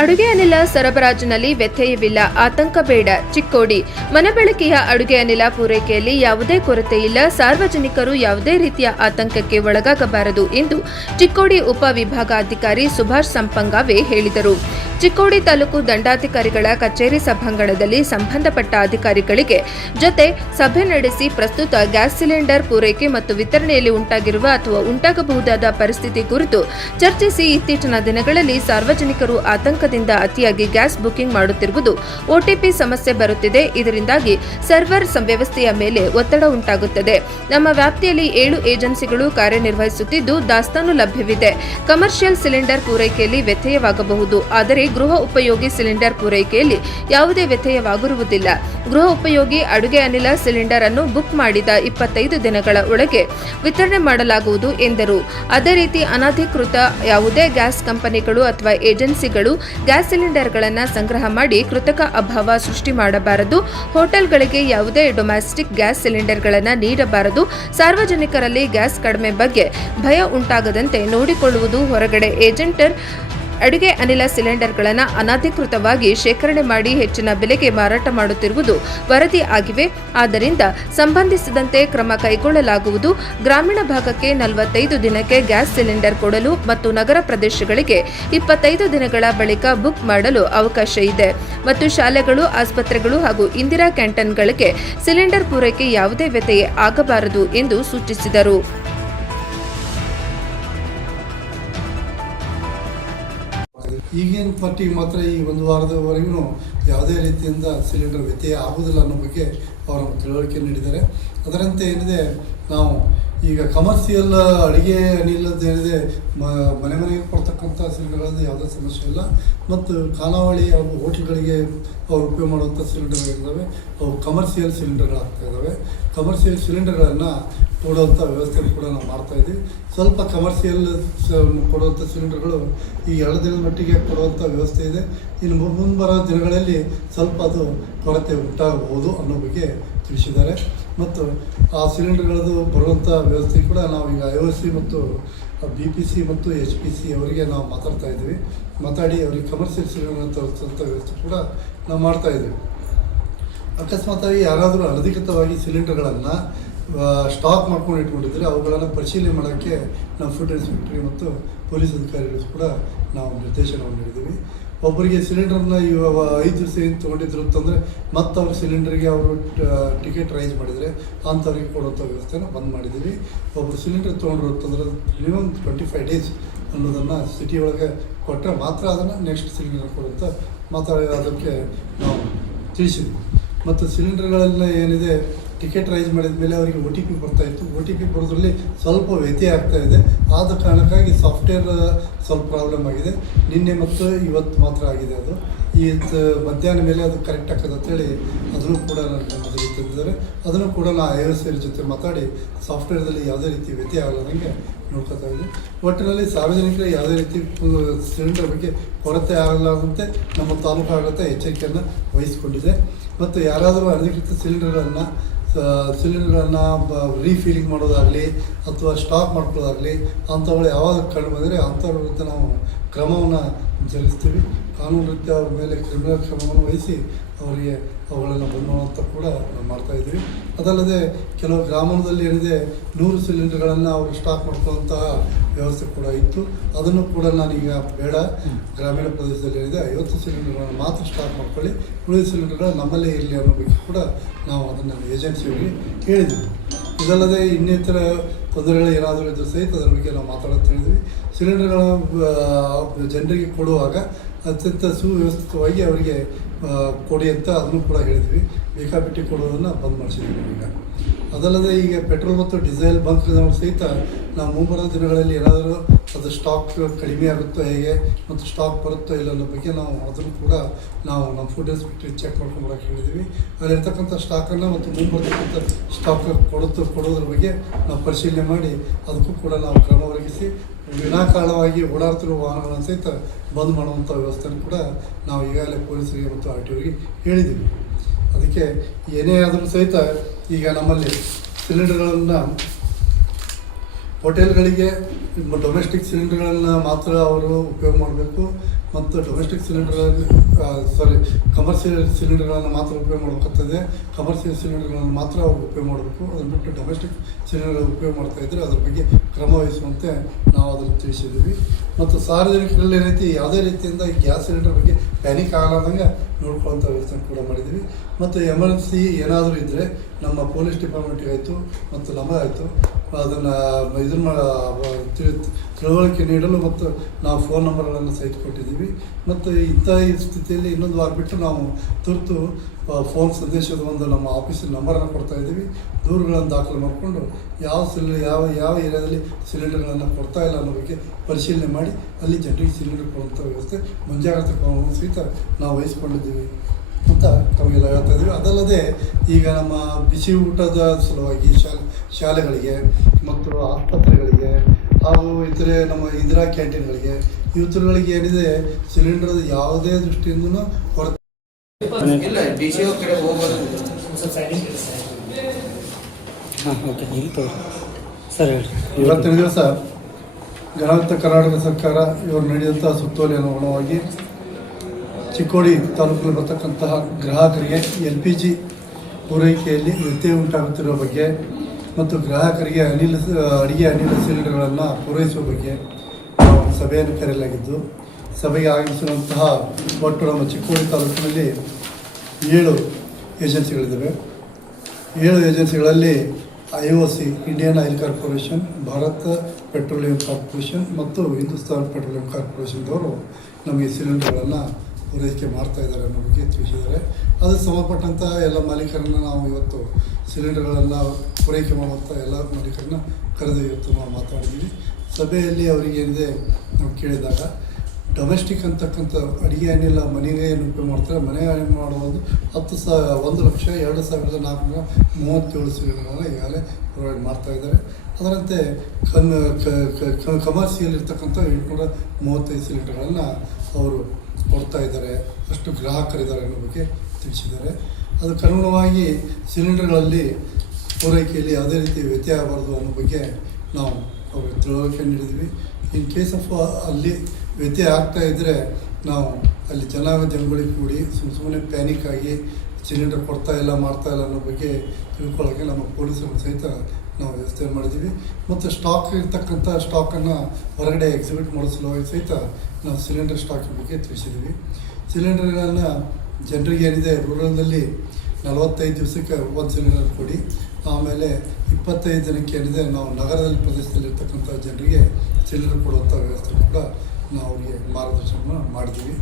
ಅಡುಗೆ ಅನಿಲ ಸರಬರಾಜಿನಲ್ಲಿ ವ್ಯತ್ಯಯವಿಲ್ಲ, ಆತಂಕ ಬೇಡ. ಚಿಕ್ಕೋಡಿ ಮನೆಬಳಕೆಯ ಅಡುಗೆ ಅನಿಲ ಪೂರೈಕೆಯಲ್ಲಿ ಯಾವುದೇ ಕೊರತೆ ಇಲ್ಲ, ಸಾರ್ವಜನಿಕರು ಯಾವುದೇ ರೀತಿಯ ಆತಂಕಕ್ಕೆ ಒಳಗಾಗಬಾರದು ಎಂದು ಚಿಕ್ಕೋಡಿ ಉಪ ವಿಭಾಗಾಧಿಕಾರಿ ಸುಭಾಷ್ ಸಂಪಂಗಾವೆ ಹೇಳಿದರು. ಚಿಕ್ಕೋಡಿ ತಾಲೂಕು ದಂಡಾಧಿಕಾರಿಗಳ ಕಚೇರಿ ಸಭಾಂಗಣದಲ್ಲಿ ಸಂಬಂಧಪಟ್ಟ ಅಧಿಕಾರಿಗಳಿಗೆ ಜೊತೆ ಸಭೆ ನಡೆಸಿ ಪ್ರಸ್ತುತ ಗ್ಯಾಸ್ ಸಿಲಿಂಡರ್ ಪೂರೈಕೆ ಮತ್ತು ವಿತರಣೆಯಲ್ಲಿ ಉಂಟಾಗಿರುವ ಅಥವಾ ಉಂಟಾಗಬಹುದಾದ ಪರಿಸ್ಥಿತಿ ಕುರಿತು ಚರ್ಚಿಸಿ ಇತ್ತೀಚಿನ ದಿನಗಳಲ್ಲಿ ಸಾರ್ವಜನಿಕರು ಆತಂಕದಿಂದ ಅತಿಯಾಗಿ ಗ್ಯಾಸ್ ಬುಕಿಂಗ್ ಮಾಡುತ್ತಿರುವುದು, ಒಟಿಪಿ ಸಮಸ್ಯೆ ಬರುತ್ತಿದೆ. ಇದರಿಂದಾಗಿ ಸರ್ವರ್ ವ್ಯವಸ್ಥೆಯ ಮೇಲೆ ಒತ್ತಡ ಉಂಟಾಗುತ್ತದೆ. ನಮ್ಮ ವ್ಯಾಪ್ತಿಯಲ್ಲಿ 7 ಏಜೆನ್ಸಿಗಳು ಕಾರ್ಯನಿರ್ವಹಿಸುತ್ತಿದ್ದು ದಾಸ್ತಾನು ಲಭ್ಯವಿದೆ. ಕಮರ್ಷಿಯಲ್ ಸಿಲಿಂಡರ್ ಪೂರೈಕೆಯಲ್ಲಿ ವ್ಯತ್ಯಯವಾಗಬಹುದು, ಆದರೆ ಗೃಹ ಉಪಯೋಗಿ ಸಿಲಿಂಡರ್ ಪೂರೈಕೆಯಲ್ಲಿ ಯಾವುದೇ ವ್ಯತ್ಯಯವಾಗಿರುವುದಿಲ್ಲ. ಗೃಹ ಉಪಯೋಗಿ ಅಡುಗೆ ಅನಿಲ ಸಿಲಿಂಡರ್ ಅನ್ನು ಬುಕ್ ಮಾಡಿದ 25 ದಿನಗಳ ಒಳಗೆ ವಿತರಣೆ ಮಾಡಲಾಗುವುದು ಎಂದರು. ಅದೇ ರೀತಿ ಅನಧಿಕೃತ ಯಾವುದೇ ಗ್ಯಾಸ್ ಕಂಪನಿಗಳು ಅಥವಾ ಏಜೆನ್ಸಿಗಳು ಗ್ಯಾಸ್ ಸಿಲಿಂಡರ್ಗಳನ್ನು ಸಂಗ್ರಹ ಮಾಡಿ ಕೃತಕ ಅಭಾವ ಸೃಷ್ಟಿ ಮಾಡಬಾರದು. ಹೋಟೆಲ್ಗಳಿಗೆ ಯಾವುದೇ ಡೊಮೆಸ್ಟಿಕ್ ಗ್ಯಾಸ್ ಸಿಲಿಂಡರ್ಗಳನ್ನು ನೀಡಬಾರದು. ಸಾರ್ವಜನಿಕರಲ್ಲಿ ಗ್ಯಾಸ್ ಕಡಿಮೆ ಬಗ್ಗೆ ಭಯ ಉಂಟಾಗದಂತೆ ನೋಡಿಕೊಳ್ಳುವುದು. ಹೊರಗಡೆ ಏಜೆಂಟರ್ ಅಡುಗೆ ಅನಿಲ ಸಿಲಿಂಡರ್ಗಳನ್ನು ಅನಧಿಕೃತವಾಗಿ ಶೇಖರಣೆ ಮಾಡಿ ಹೆಚ್ಚಿನ ಬೆಲೆಗೆ ಮಾರಾಟ ಮಾಡುತ್ತಿರುವುದು ವರದಿ ಆಗಿವೆ. ಆದ್ದರಿಂದ ಸಂಬಂಧಿಸಿದಂತೆ ಕ್ರಮ ಕೈಗೊಳ್ಳಲಾಗುವುದು. ಗ್ರಾಮೀಣ ಭಾಗಕ್ಕೆ 45 ದಿನಕ್ಕೆ ಗ್ಯಾಸ್ ಸಿಲಿಂಡರ್ ಕೊಡಲು ಮತ್ತು ನಗರ ಪ್ರದೇಶಗಳಿಗೆ 25 ದಿನಗಳ ಬಳಿಕ ಬುಕ್ ಮಾಡಲು ಅವಕಾಶ ಇದೆ ಮತ್ತು ಶಾಲೆಗಳು, ಆಸ್ಪತ್ರೆಗಳು ಹಾಗೂ ಇಂದಿರಾ ಕ್ಯಾಂಟೀನ್ಗಳಿಗೆ ಸಿಲಿಂಡರ್ ಪೂರೈಕೆ ಯಾವುದೇ ವ್ಯತ್ಯಯ ಆಗಬಾರದು ಎಂದು ಸೂಚಿಸಿದರು. ಈಗಿನ ಪಟ್ಟಿಗೆ ಮಾತ್ರ ಈ ಒಂದು ವಾರದವರೆಗೂ ಯಾವುದೇ ರೀತಿಯಿಂದ ಸಿಲಿಂಡರ್ ವ್ಯತ್ಯಯ ಆಗುವುದಿಲ್ಲ ಅನ್ನೋ ಬಗ್ಗೆ ಅವರು ತಿಳುವಳಿಕೆ ನೀಡಿದ್ದಾರೆ. ಅದರಂತೆ ಏನಿದೆ, ನಾವು ಈಗ ಕಮರ್ಷಿಯಲ್ ಅಡುಗೆ ಅನಿಲದ ಏನಿದೆ ಮನೆ ಮನೆಗೆ ಕೊಡ್ತಕ್ಕಂಥ ಸಿಲಿಂಡರ್ಗಳಲ್ಲಿ ಯಾವುದೇ ಸಮಸ್ಯೆ ಇಲ್ಲ. ಮತ್ತು ಖಾನಾವಳಿ ಹಾಗೂ ಹೋಟ್ಲ್ಗಳಿಗೆ ಅವ್ರು ಉಪಯೋಗ ಮಾಡುವಂಥ ಸಿಲಿಂಡರ್ಗಳಿದ್ದಾವೆ, ಅವು ಕಮರ್ಷಿಯಲ್ ಸಿಲಿಂಡರ್ಗಳಾಗ್ತಾ ಇದ್ದಾವೆ. ಕಮರ್ಷಿಯಲ್ ಸಿಲಿಂಡರ್ಗಳನ್ನು ಕೊಡುವಂಥ ವ್ಯವಸ್ಥೆ ಕೂಡ ನಾವು ಮಾಡ್ತಾಯಿದ್ದೀವಿ. ಸ್ವಲ್ಪ ಕಮರ್ಷಿಯಲ್ ಕೊಡುವಂಥ ಸಿಲಿಂಡರ್ಗಳು ಈ 2 ದಿನದ ಮಟ್ಟಿಗೆ ಕೊಡುವಂಥ ವ್ಯವಸ್ಥೆ ಇದೆ. ಇನ್ನು ಮುಂಬರೋ ದಿನಗಳಲ್ಲಿ ಸ್ವಲ್ಪ ಅದು ಕೊರತೆ ಉಂಟಾಗಬಹುದು ಅನ್ನೋ ಬಗ್ಗೆ ತಿಳಿಸಿದ್ದಾರೆ. ಮತ್ತು ಆ ಸಿಲಿಂಡರ್ಗಳದ್ದು ಬರುವಂಥ ವ್ಯವಸ್ಥೆ ಕೂಡ ನಾವು ಈಗ IOC ಮತ್ತು BPC ಮತ್ತು HPC ಅವರಿಗೆ ನಾವು ಮಾತಾಡಿ ಅವರಿಗೆ ಕಮರ್ಷಿಯಲ್ ಸಿಲಿಂಡರ್ ತರಿಸುವಂಥ ವ್ಯವಸ್ಥೆ ಕೂಡ ನಾವು ಮಾಡ್ತಾಯಿದ್ದೀವಿ. ಅಕಸ್ಮಾತಾಗಿ ಯಾರಾದರೂ ಅನಧಿಕೃತವಾಗಿ ಸಿಲಿಂಡರ್ಗಳನ್ನು ಸ್ಟಾಕ್ ಮಾಡ್ಕೊಂಡು ಇಟ್ಕೊಂಡಿದ್ದರೆ ಅವುಗಳನ್ನು ಪರಿಶೀಲನೆ ಮಾಡೋಕ್ಕೆ ನಾವು ಫುಡ್ ಇನ್ಸ್ಪೆಕ್ಟರ್ ಮತ್ತು ಪೊಲೀಸ್ ಅಧಿಕಾರಿಗಳು ಕೂಡ ನಾವು ನಿರ್ದೇಶನವನ್ನು ನೀಡಿದ್ದೀವಿ. ಒಬ್ಬರಿಗೆ ಸಿಲಿಂಡರ್ನ ಇವಾಗ 5 ದಿವಸ ಏನು ತೊಗೊಂಡಿದ್ರು ಅಂತಂದರೆ ಮತ್ತು ಅವ್ರ ಸಿಲಿಂಡರ್ಗೆ ಅವರು ಟಿಕೆಟ್ ರೈಸ್ ಮಾಡಿದರೆ ಅಂಥವ್ರಿಗೆ ಕೊಡುವಂಥ ವ್ಯವಸ್ಥೆನ ಬಂದ್ ಮಾಡಿದ್ದೀವಿ. ಒಬ್ಬರು ಸಿಲಿಂಡರ್ ತೊಗೊಂಡ್ರು ಅಂತಂದ್ರೆ ಮಿನಿಮಮ್ 25 ಡೇಸ್ ಅನ್ನೋದನ್ನು ಸಿಟಿ ಒಳಗೆ ಕೊಟ್ಟರೆ ಮಾತ್ರ ಅದನ್ನು ನೆಕ್ಸ್ಟ್ ಸಿಲಿಂಡರ್ ಕೊಡುವಂಥ ಅದಕ್ಕೆ ನಾವು ತಿಳಿಸಿದ್ವಿ. ಮತ್ತು ಸಿಲಿಂಡರ್ಗಳೆಲ್ಲ ಏನಿದೆ ಟಿಕೆಟ್ ರೈಸ್ ಮಾಡಿದ ಮೇಲೆ ಅವರಿಗೆ OTP ಬರ್ತಾಯಿತ್ತು. OTP ಬರೋದ್ರಲ್ಲಿ ಸ್ವಲ್ಪ ವ್ಯತ್ಯಯ ಆಗ್ತಾಯಿದೆ. ಆದ ಕಾರಣಕ್ಕಾಗಿ ಸಾಫ್ಟ್ವೇರ್ ಸ್ವಲ್ಪ ಪ್ರಾಬ್ಲಮ್ ಆಗಿದೆ. ನಿನ್ನೆ ಮತ್ತು ಇವತ್ತು ಮಾತ್ರ ಆಗಿದೆ. ಅದು ಈ ಮಧ್ಯಾಹ್ನ ಮೇಲೆ ಅದು ಕರೆಕ್ಟ್ ಆಗ್ತದೆ ಅಂತೇಳಿ ಅದನ್ನು ಕೂಡ ನಮಗೆ ತಂದಿದ್ದಾರೆ. ಅದನ್ನು ಕೂಡ ನಾವು IOC ಜೊತೆ ಮಾತಾಡಿ ಸಾಫ್ಟ್ವೇರ್ದಲ್ಲಿ ಯಾವುದೇ ರೀತಿ ವ್ಯತ್ಯಯ ಆಗದಂಗೆ ನೋಡ್ಕೊತಾ ಇದ್ದೀವಿ. ಒಟ್ಟಿನಲ್ಲಿ ಸಾರ್ವಜನಿಕರಿಗೆ ಯಾವುದೇ ರೀತಿ ಸಿಲಿಂಡರ್ ಬಗ್ಗೆ ಕೊರತೆ ಆಗಲಾರದಂತೆ ನಮ್ಮ ತಾಲೂಕು ಆಡಳಿತ ಎಚ್ಚರಿಕೆಯನ್ನು ವಹಿಸಿಕೊಂಡಿದೆ. ಮತ್ತು ಯಾರಾದರೂ ಅನಧಿಕೃತ ಸಿಲಿಂಡರ್ಗಳನ್ನು ರೀಫೀಲಿಂಗ್ ಮಾಡೋದಾಗಲಿ ಅಥವಾ ಸ್ಟಾಕ್ ಮಾಡ್ಕೊಳ್ಳೋದಾಗಲಿ ಅಂಥವುಗಳು ಯಾವಾಗ ಕಂಡು ಬಂದರೆ ಅಂಥವ್ರ ವಿರುದ್ಧ ನಾವು ಕ್ರಮವನ್ನು ಜರುಗಿಸ್ತೀವಿ. ಕಾನೂನು ರೀತ್ಯ ಅವ್ರ ಮೇಲೆ ಕ್ರಿಮಿನಲ್ ಕ್ರಮವನ್ನು ವಹಿಸಿ ಅವರಿಗೆ ಅವುಗಳನ್ನು ಬಂದ್ ಮಾಡುವಂಥ ಕೂಡ ನಾವು ಮಾಡ್ತಾಯಿದ್ವಿ. ಅದಲ್ಲದೆ ಕೆಲವು ಗ್ರಾಮದಲ್ಲಿ ಏನಿದೆ 100 ಸಿಲಿಂಡರ್ಗಳನ್ನು ಅವರು ಸ್ಟಾಕ್ ಮಾಡ್ಕೊಳ್ಳುವಂತಹ ವ್ಯವಸ್ಥೆ ಕೂಡ ಇತ್ತು. ಅದನ್ನು ಕೂಡ ನಾನೀಗ ಬೇಡ, ಗ್ರಾಮೀಣ ಪ್ರದೇಶದಲ್ಲಿ ಏನಿದೆ 50 ಸಿಲಿಂಡರ್ಗಳನ್ನು ಮಾತ್ರ ಸ್ಟಾಕ್ ಮಾಡ್ಕೊಳ್ಳಿ, ಉಳಿದ ಸಿಲಿಂಡರ್ಗಳು ನಮ್ಮಲ್ಲೇ ಇರಲಿ ಅನ್ನೋ ಬಗ್ಗೆ ಕೂಡ ನಾವು ಅದನ್ನು ಏಜೆನ್ಸಿಯವರಿಗೆ ಹೇಳಿದ್ವಿ. ಇದಲ್ಲದೆ ಇನ್ನಿತರ ತೊಂದರೆಗಳು ಏನಾದರೂ ಇದ್ದರೂ ಸಹಿತ ಅದರ ಬಗ್ಗೆ ನಾವು ಮಾತಾಡೋದು ಹೇಳಿದ್ವಿ. ಸಿಲಿಂಡರ್ಗಳ ಜನರಿಗೆ ಕೊಡುವಾಗ ಅತ್ಯಂತ ಸುವ್ಯವಸ್ಥಿತವಾಗಿ ಅವರಿಗೆ ಕೊಡಿ ಅಂತ ಅದನ್ನು ಕೂಡ ಹೇಳಿದ್ವಿ. ಬೇಕಾಬಿಟ್ಟಿ ಕೊಡೋದನ್ನು ಬಂದ್ ಮಾಡಿಸಿದ್ವಿ ಈಗ. ಅದಲ್ಲದೆ ಈಗ ಪೆಟ್ರೋಲ್ ಮತ್ತು ಡೀಸೆಲ್ ಬಂಕ್ಗಳು ಸಹಿತ ನಾವು ಮುಂಬರುವ ದಿನಗಳಲ್ಲಿ ಏನಾದರೂ ಅದು ಸ್ಟಾಕ್ ಕಡಿಮೆ ಆಗುತ್ತೋ ಹೇಗೆ ಮತ್ತು ಸ್ಟಾಕ್ ಬರುತ್ತೋ ಇಲ್ಲ ಅನ್ನೋ ಬಗ್ಗೆ ನಾವು ಅದನ್ನು ಕೂಡ ನಾವು ನಮ್ಮ ಫುಡ್ ಇನ್ಸ್ಪೆಕ್ಟರ್ ಚೆಕ್ ಮಾಡ್ಕೊಂಬರೋಕೆ ಹೇಳಿದ್ವಿ. ಅಲ್ಲಿರ್ತಕ್ಕಂಥ ಸ್ಟಾಕನ್ನು ಮತ್ತು ಮುಂಬರ್ತಕ್ಕಂಥ ಸ್ಟಾಕ್ ಕೊಡೋದ್ರ ಬಗ್ಗೆ ನಾವು ಪರಿಶೀಲನೆ ಮಾಡಿ ಅದಕ್ಕೂ ಕೂಡ ನಾವು ಕ್ರಮ ಒದಗಿಸಿ ವಿನಾಕಾರಣವಾಗಿ ಓಡಾಡ್ತಿರುವ ವಾಹನಗಳನ್ನು ಸಹಿತ ಬಂದ್ ಮಾಡುವಂಥ ವ್ಯವಸ್ಥೆಯನ್ನು ಕೂಡ ನಾವು ಈಗಾಗಲೇ ಪೊಲೀಸರಿಗೆ ಮತ್ತು RTOರಿಗೆ ಹೇಳಿದ್ದೀವಿ. ಅದಕ್ಕೆ ಏನೇ ಆದರೂ ಸಹಿತ ಈಗ ನಮ್ಮಲ್ಲಿ ಸಿಲಿಂಡರ್ಗಳನ್ನು ಹೋಟೆಲ್ಗಳಿಗೆ ಡೊಮೆಸ್ಟಿಕ್ ಸಿಲಿಂಡರ್ಗಳನ್ನು ಮಾತ್ರ ಅವರು ಉಪಯೋಗ ಮಾಡಬೇಕು ಮತ್ತು ಡೊಮೆಸ್ಟಿಕ್ ಸಿಲಿಂಡರ್ಗಳಲ್ಲಿ ಕಮರ್ಷಿಯಲ್ ಸಿಲಿಂಡರ್ಗಳನ್ನು ಮಾತ್ರ ಉಪಯೋಗ ಮಾಡಬೇಕಾಗ್ತದೆ. ಕಮರ್ಷಿಯಲ್ ಸಿಲಿಂಡರ್ಗಳನ್ನು ಮಾತ್ರ ಅವ್ರು ಉಪಯೋಗ ಮಾಡಬೇಕು. ಅದನ್ನು ಬಿಟ್ಟು ಡೊಮೆಸ್ಟಿಕ್ ಸಿಲಿಂಡರ್ ಉಪಯೋಗ ಮಾಡ್ತಾಯಿದ್ರೆ ಅದ್ರ ಬಗ್ಗೆ ಕ್ರಮ ವಹಿಸುವಂತೆ ನಾವು ಅದನ್ನು ತಿಳಿಸಿದ್ದೀವಿ. ಮತ್ತು ಸಾರ್ವಜನಿಕರಲ್ಲಿ ಏನೈತಿ ಯಾವುದೇ ರೀತಿಯಿಂದ ಈ ಗ್ಯಾಸ್ ಸಿಲಿಂಡರ್ ಬಗ್ಗೆ ಪ್ಯಾನಿಕ್ ಆಗಲಾರ್ದಂಗೆ ನೋಡ್ಕೊಳ್ಳೋಂಥ ವ್ಯವಸ್ಥೆ ಕೂಡ ಮಾಡಿದ್ದೀವಿ. ಮತ್ತು ಎಮರ್ಜೆನ್ಸಿ ಏನಾದರೂ ಇದ್ದರೆ ನಮ್ಮ ಪೊಲೀಸ್ ಡಿಪಾರ್ಟ್ಮೆಂಟಿಗೆ ಆಯಿತು ಮತ್ತು ನಮಗಾಯಿತು ಅದನ್ನು ತಿಳುವಳಿಕೆ ನೀಡಲು ಮತ್ತು ನಾವು ಫೋನ್ ನಂಬರ್ಗಳನ್ನು ಸಹಿತ ಕೊಟ್ಟಿದ್ದೀವಿ. ಮತ್ತು ಇಂಥ ಈ ಸ್ಥಿತಿಯಲ್ಲಿ ಇನ್ನೊಂದು ವಾರ ಬಿಟ್ಟು ನಾವು ತುರ್ತು ಫೋನ್ ಸಂದೇಶದ ಒಂದು ನಮ್ಮ ಆಫೀಸಿನ ನಂಬರನ್ನು ಕೊಡ್ತಾಯಿದ್ದೀವಿ. ದೂರುಗಳನ್ನು ದಾಖಲು ಮಾಡಿಕೊಂಡು ಯಾವ ಏರಿಯಾದಲ್ಲಿ ಸಿಲಿಂಡರ್ಗಳನ್ನು ಕೊಡ್ತಾ ಇಲ್ಲ ಅನ್ನೋ ಬಗ್ಗೆ ಪರಿಶೀಲನೆ ಮಾಡಿ ಅಲ್ಲಿ ಜನರಿಗೆ ಸಿಲಿಂಡರ್ ಕೊಡುವಂಥ ವ್ಯವಸ್ಥೆ ಮುಂಜಾಗ್ರತಾ ಕ್ರಮವನ್ನು ಸಹಿತ ನಾವು ವಹಿಸ್ಕೊಂಡಿದ್ದೀವಿ ಅಂತ ತಮಗೆಲ್ಲ ಹೇಳ್ತಾ ಇದ್ದೀವಿ. ಅದಲ್ಲದೆ ಈಗ ನಮ್ಮ ಬಿಸಿ ಊಟದ ಸಲುವಾಗಿ ಶಾಲೆಗಳಿಗೆ ಮತ್ತು ಆಸ್ಪತ್ರೆಗಳಿಗೆ ಹಾಗೂ ಇತರೆ ನಮ್ಮ ಇಂದಿರಾ ಕ್ಯಾಂಟೀನ್ಗಳಿಗೆ ಇವತ್ತುಗಳಿಗೆ ಏನಿದೆ ಸಿಲಿಂಡರ್ ಯಾವುದೇ ದೃಷ್ಟಿಯಿಂದಲೂ ಕೊರತೆ ಇಲ್ಲ ಡಿಸಿಒ ಕಡೆ ಹೋಗೋದು ಇವತ್ತಿನ ದಿವಸ ಗಣಾಂತರ ಕರ್ನಾಟಕ ಸರ್ಕಾರ ಇವರು ನೀಡಿದಂಥ ಸುತ್ತೋಲೆ ಅನುಗುಣವಾಗಿ ಚಿಕ್ಕೋಡಿ ತಾಲೂಕಿನಲ್ಲಿ ಬರ್ತಕ್ಕಂತಹ ಗ್ರಾಹಕರಿಗೆ LPG ಪೂರೈಕೆಯಲ್ಲಿ ವ್ಯತ್ಯಯ ಉಂಟಾಗುತ್ತಿರುವ ಬಗ್ಗೆ ಮತ್ತು ಗ್ರಾಹಕರಿಗೆ ಅಡುಗೆ ಅನಿಲ ಸಿಲಿಂಡರ್ಗಳನ್ನು ಪೂರೈಸುವ ಬಗ್ಗೆ ನಾವು ಸಭೆಯನ್ನು ಕರೆಯಲಾಗಿದ್ದು, ಸಭೆಗೆ ಆಗಮಿಸಿರುವಂತಹ ಒಟ್ಟು ನಮ್ಮ ಚಿಕ್ಕೋಡಿ ತಾಲೂಕಿನಲ್ಲಿ 7 ಏಜೆನ್ಸಿಗಳಿದ್ದಾವೆ. 7 ಏಜೆನ್ಸಿಗಳಲ್ಲಿ IOC Indian oil corporation, Bharat petroleum corporation ಮತ್ತು ಹಿಂದೂಸ್ತಾನ್ ಪೆಟ್ರೋಲಿಯಂ ಕಾರ್ಪೊರೇಷನ್ದವರು ನಮಗೆ ಸಿಲಿಂಡರ್ಗಳನ್ನು ಪೂರೈಕೆ ಮಾಡ್ತಾಯಿದ್ದಾರೆ ಅನ್ನೋ ಬಗ್ಗೆ ತಿಳಿಸಿದ್ದಾರೆ. ಅದಕ್ಕೆ ಸಂಬಂಧಪಟ್ಟಂಥ ಎಲ್ಲ ಮಾಲೀಕರನ್ನು ನಾವು ಇವತ್ತು ಸಿಲಿಂಡರ್ಗಳನ್ನು ಪೂರೈಕೆ ಮಾಡುವಂಥ ಎಲ್ಲ ಮಾಲೀಕರನ್ನ ಕರೆದು ಇವತ್ತು ನಾವು ಮಾತಾಡಿದ್ದೀವಿ. ಸಭೆಯಲ್ಲಿ ಅವರಿಗೆ ಏನಿದೆ ನಾವು ಕೇಳಿದಾಗ ಡೊಮೆಸ್ಟಿಕ್ ಅಂತಕ್ಕಂಥ ಅಡುಗೆ ಅನಿಲ ಮನೆಗೆ ಏನು ಉಪಯೋಗ ಮಾಡ್ತಾರೆ, ಮನೆ ಅಡುಗೆ ಮಾಡುವುದು 1,02,437 ಸಿಲಿಂಡರ್ಗಳನ್ನು ಈಗಾಗಲೇ ಪ್ರೊವೈಡ್ ಮಾಡ್ತಾಯಿದ್ದಾರೆ. ಅದರಂತೆ ಕಮರ್ಷಿಯಲ್ ಇರ್ತಕ್ಕಂಥ 835 ಸಿಲಿಂಡರ್ಗಳನ್ನು ಅವರು ಕೊಡ್ತಾ ಇದ್ದಾರೆ. ಅಷ್ಟು ಗ್ರಾಹಕರಿದ್ದಾರೆ ಅನ್ನೋ ಬಗ್ಗೆ ತಿಳಿಸಿದ್ದಾರೆ. ಅದಕ್ಕೆ ಅನುಗುಣವಾಗಿ ಸಿಲಿಂಡರ್ಗಳಲ್ಲಿ ಪೂರೈಕೆಯಲ್ಲಿ ಯಾವುದೇ ರೀತಿ ವ್ಯತ್ಯಯ ಆಗಬಾರ್ದು ಅನ್ನೋ ಬಗ್ಗೆ ನಾವು ಅವ್ರಿಗೆ ತಿಳುವಳಿಕೆ ನೀಡಿದ್ವಿ. ಇನ್ ಕೇಸ್ ಆಫ್ ಅಲ್ಲಿ ವ್ಯತ್ಯಯ ಆಗ್ತಾ ಇದ್ದರೆ ನಾವು ಅಲ್ಲಿ ಜನಗಳಿಗೆ ಕೂಡಿ ಸುಮ್ಮನೆ ಪ್ಯಾನಿಕ್ ಆಗಿ ಸಿಲಿಂಡರ್ ಕೊಡ್ತಾ ಇಲ್ಲ ಮಾಡ್ತಾ ಇಲ್ಲ ಅನ್ನೋ ಬಗ್ಗೆ ತಿಳ್ಕೊಳ್ಳೋಕ್ಕೆ ನಮ್ಮ ಪೊಲೀಸರು ಸಹಿತ ನಾವು ವ್ಯವಸ್ಥೆ ಮಾಡಿದ್ದೀವಿ. ಮತ್ತು ಸ್ಟಾಕ್ ಇರ್ತಕ್ಕಂಥ ಸ್ಟಾಕನ್ನು ಹೊರಗಡೆ ಎಕ್ಸಿಬಿಟ್ ಮಾಡೋ ಸಲುವಾಗಿ ಸಹಿತ ನಾವು ಸಿಲಿಂಡರ್ ಸ್ಟಾಕಿನ ಬಗ್ಗೆ ತಿಳಿಸಿದ್ದೀವಿ. ಸಿಲಿಂಡರ್ಗಳನ್ನು ಜನರಿಗೆ ಏನಿದೆ ರೂರಲ್ನಲ್ಲಿ 45 ದಿವಸಕ್ಕೆ 1 ಸಿಲಿಂಡರ್ ಕೊಡಿ, ಆಮೇಲೆ 25 ದಿನಕ್ಕೆ ಏನಿದೆ ನಾವು ನಗರದಲ್ಲಿ ಪ್ರದೇಶದಲ್ಲಿರ್ತಕ್ಕಂಥ ಜನರಿಗೆ ಸಿಲಿಂಡರ್ ಕೊಡುವಂಥ ವ್ಯವಸ್ಥೆ ಕೂಡ ನಾವು ಅವರಿಗೆ ಮಾರ್ಗದರ್ಶನ ಮಾಡಿದ್ದೀವಿ.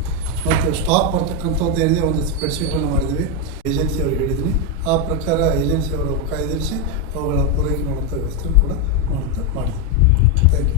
ಮತ್ತು ಸ್ಟಾಕ್ ಬರ್ತಕ್ಕಂಥದ್ದು ಏನಿದೆ ಒಂದು ಸ್ಪ್ರೆಡ್ಶೀಟನ್ನು ಮಾಡಿದ್ದೀವಿ. ಏಜೆನ್ಸಿ ಅವ್ರಿಗೆ ಹೇಳಿದ್ದೀನಿ, ಆ ಪ್ರಕಾರ ಏಜೆನ್ಸಿ ಅವರು ಕಾಯ್ದಿರಿಸಿ ಅವುಗಳ ಪೂರೈಕೆ ಮಾಡುವಂಥ ವ್ಯವಸ್ಥೆ ಕೂಡ ಮಾಡಿದ್ದೀವಿ. Thank you.